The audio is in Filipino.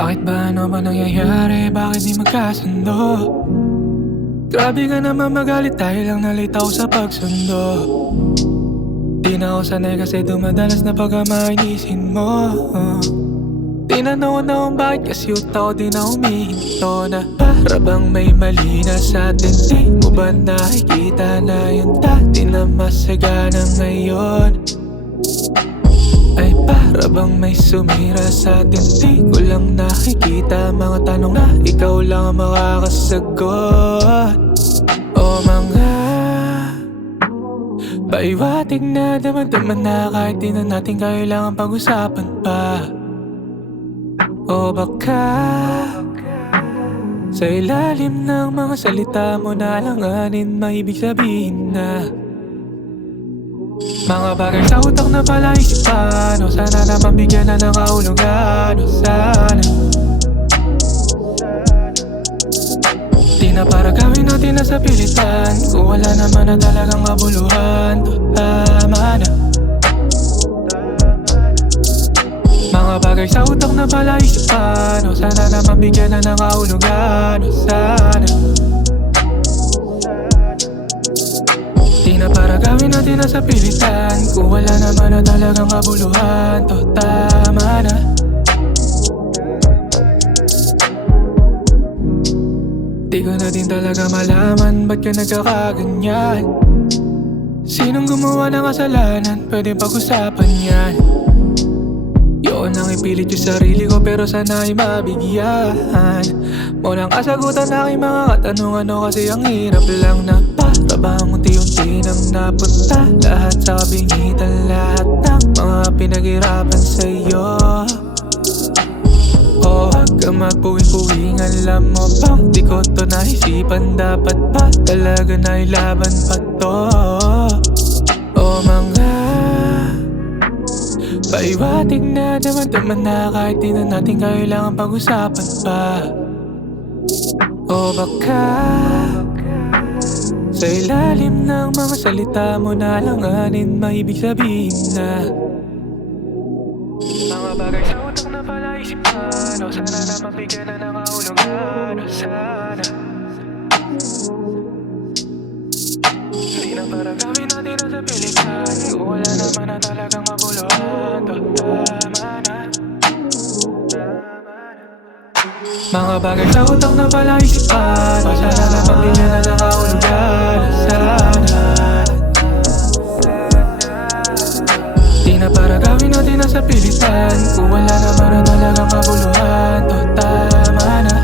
Bakit ba ano ba nangyayari? Bakit di magkasundo? Grabe ka naman magalit dahil lang nalate ako sa pagsundo. Di na ako sanay kasi dumadalas na pagkamainisin mo. Tinanong ko na kung bakit kasi utak ko di na humihinto na para bang may mali na sa atin. Di mo ba nakikita na yung dati na masagana ngayon ay para bang may sumira sa atin? Di ko lang nakikita mga tanong na ikaw lang ang makakasagot. O mga paiwatig na daman-daman na kahit di na natin kailangan pag-usapan pa. O baka sa ilalim ng mga salita mo na alanganin maibig sabihin na mga bagay sa utak na pala isipan. O sana naman bigyan na ng kahulugan. O sana di na para gawin natin na sa pilitan. Kung wala naman na talagang kabuluhan, to tama na. Mga bagay sa utak na pala isipan. O sana naman bigyan na ng kahulugan. O sana di na para gawin natin na sa pilitan. Kung wala naman na talagang kabuluhan, to tama na. Di ko na din talaga malaman ba't ka nagkakaganyan. Sinong gumawa ng kasalanan? Pwede pag-usapan yan. Yun ang ipilit yung sarili ko pero sana ay mabigyan mo ng kasagutan na aking mga katanungan. O kasi ang hirap lang na para bang unti-unti nang napunta lahat sa kabingitan, lahat ng mga pinaghirapan sa'yo. O wag ka magpuwing-puwing, alam mo ba di ko to naisipan, dapat ba talaga na ilaban pa to? O mga paiwatig na daman-daman na kahit di na natin kailangan pag-usapan pa. O baka sa ilalim ng mga salita mo na alanganin maibig sabihin na mga bagay sa utak na pala isipan. O sana naman bigyan na ng kahulugan. O sana di na para gawin natin na sa pilitan. Kung wala naman na talagang kabuluhan, to tama na. Mga bagay sa utak na pala isipan. O sana naman bigyan na ng kahulugan. O sana di na para gawin natin na sa pilitan. Kung wala naman na talagang kabuluhan, to tama na.